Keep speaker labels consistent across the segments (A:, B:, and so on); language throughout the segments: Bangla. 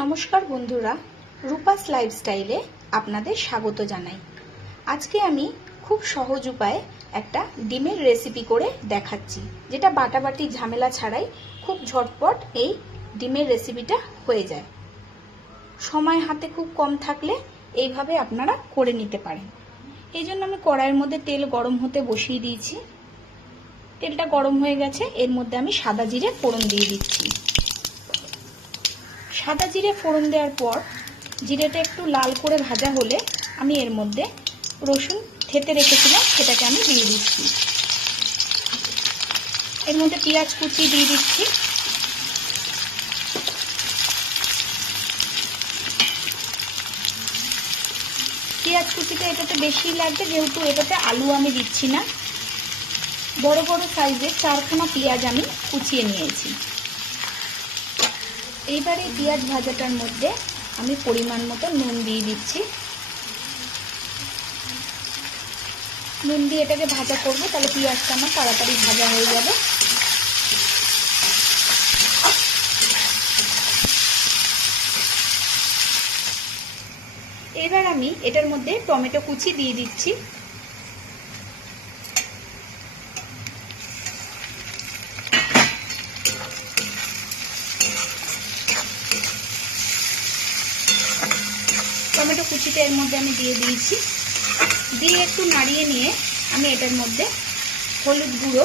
A: নমস্কার বন্ধুরা, রূপাস লাইফস্টাইলে আপনাদের স্বাগত জানাই। আজকে আমি খুব সহজ উপায়ে একটা ডিমের রেসিপি করে দেখাচ্ছি, যেটা বাটাবাটি ঝামেলা ছাড়াই খুব ঝটপট এই ডিমের রেসিপিটা হয়ে যায়। সময় হাতে খুব কম থাকলে এইভাবে আপনারা করে নিতে পারেন। এই জন্য আমি কড়াইয়ের মধ্যে তেল গরম হতে বসিয়ে দিয়েছি। তেলটা গরম হয়ে গেছে, এর মধ্যে আমি সাদা জিরে ফোড়ন দিয়ে দিচ্ছি। সাদা জিরে ফোড়ন দেওয়ার পর জিরেটা একটু লাল করে ভাজা হলে আমি এর মধ্যে রসুন থেতে রেখেছিলাম, সেটাকে আমি দিয়ে দিচ্ছি। এর মধ্যে পেঁয়াজ কুচি দিয়ে দিচ্ছি। পেঁয়াজ কুচিটা এটাতে বেশি লাগবে, যেহেতু এটাতে আলু আমি দিচ্ছি না। বড় বড় সাইজের চারখানা পেঁয়াজ আমি কুচিয়ে নিয়েছি। এইবারে পেঁয়াজ ভাজাটার মধ্যে আমি পরিমাণ মতো নুন দিয়ে দিচ্ছি। নুন দিয়ে এটাকে ভাজা করব, তাহলে পেঁয়াজটা আমার তাড়াতাড়ি ভাজা হয়ে যাবে। এবার আমি এটার মধ্যে টমেটো কুচি দিয়ে দিচ্ছি টমেটো কুচিটা এর মধ্যে আমি দিয়ে দিয়েছি। দিয়ে একটু নাড়িয়ে নিয়ে আমি এটার মধ্যে হলুদ গুঁড়ো,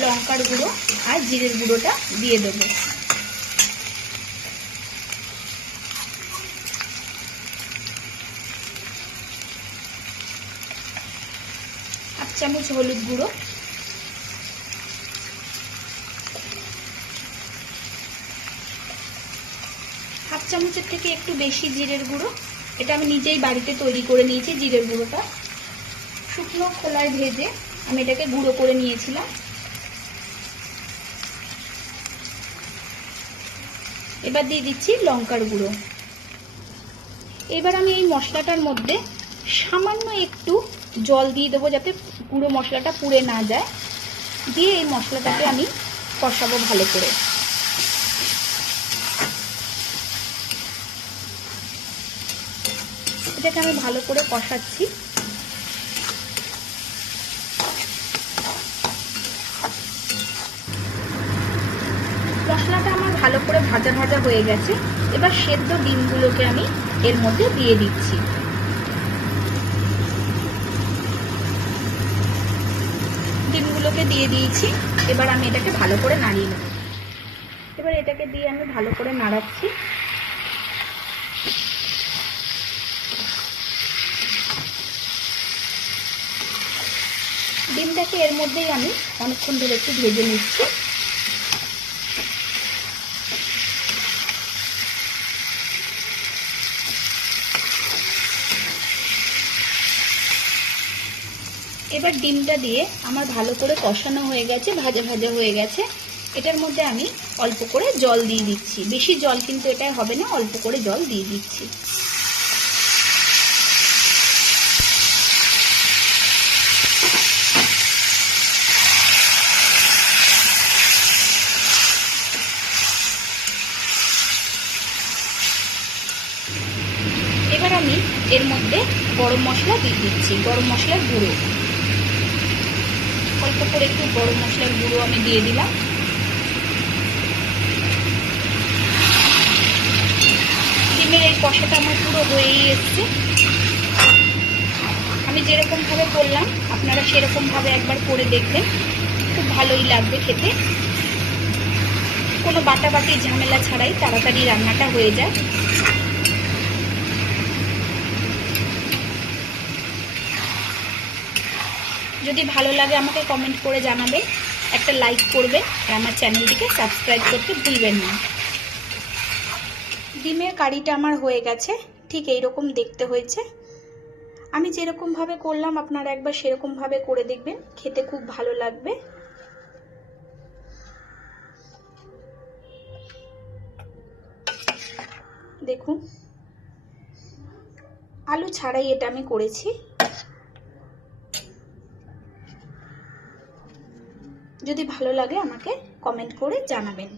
A: লঙ্কার গুঁড়ো আর জিরের গুঁড়োটা দিয়ে দেবো। এক চামচ হলুদ গুঁড়ো। হাফ চামচের থেকে একটু বেশি জিরের গুঁড়ো। এটা আমি নিজেই বাড়িতে তৈরি করে নিয়েছি জিরের গুঁড়োটা। শুকনো খোলায় ভেজে আমি এটাকে গুঁড়ো করে নিয়েছিলাম। এবার দিয়ে দিচ্ছি লঙ্কার গুঁড়ো। এবার আমি এই মশলাটার মধ্যে সামান্য একটু জল দিয়ে দেবো যাতে গুঁড়ো মশলাটা পুড়ে না যায়। দিয়ে এই মশলাটাকে আমি কষাবো ভালো করে। এটাকে আমি ভালো করে কষাচ্ছি। মশলাটা আমার ভালো করে ভাজা ভাজা হয়ে গেছে। এবার সেদ্ধ ডিমগুলোকে আমি এর মধ্যে দিয়ে দিচ্ছি। ডিমগুলোকে দিয়ে দিয়েছি। এবার আমি এটাকে ভালো করে নাড়িয়ে নেব। এবার এটাকে দিয়ে আমি ভালো করে নাড়াচ্ছি। ডিমটাকে এর মধ্যেই আমি অনেকক্ষণ ধরে একটু ভেজে নিচ্ছি। এবার ডিমটা দিয়ে আমার ভালো করে কষানো হয়ে গেছে, ভাজা ভাজা হয়ে গেছে। এটার মধ্যে আমি অল্প করে জল দিয়ে দিচ্ছি। বেশি জল কিন্তু এটা হবে না, অল্প করে জল দিয়ে দিচ্ছি। এবার আমি এর মধ্যে গরম মশলা দিয়ে দিচ্ছি, গরম মশলার গুঁড়ো। অল্প করে একটু গরম মশলার গুঁড়ো আমি দিয়ে দিলাম। ডিমের এই কষাটা আমার পুরো হয়েই এসছে। আমি যেরকমভাবে করলাম, আপনারা সেরকমভাবে একবার করে দেখবেন। খুব ভালোই লাগবে খেতে। কোনো বাটাবাটি ঝামেলা ছাড়াই তাড়াতাড়ি রান্নাটা হয়ে যায়। যদি ভালো লাগে আমাকে কমেন্ট করে জানাবে, একটা লাইক করবে, আর আমার চ্যানেলটিকে সাবস্ক্রাইব করতে ভুলবেন না। ডিমের কারিটা আমার হয়ে গেছে, ঠিক এই রকম দেখতে হয়েছে। আমি যেরকমভাবে করলাম, আপনারা একবার সেরকমভাবে করে দেখবেন, খেতে খুব ভালো লাগবে। দেখুন, আলু ছাড়াই এটা আমি করেছি। যদি ভালো লাগে আমাকে কমেন্ট করে জানাবেন।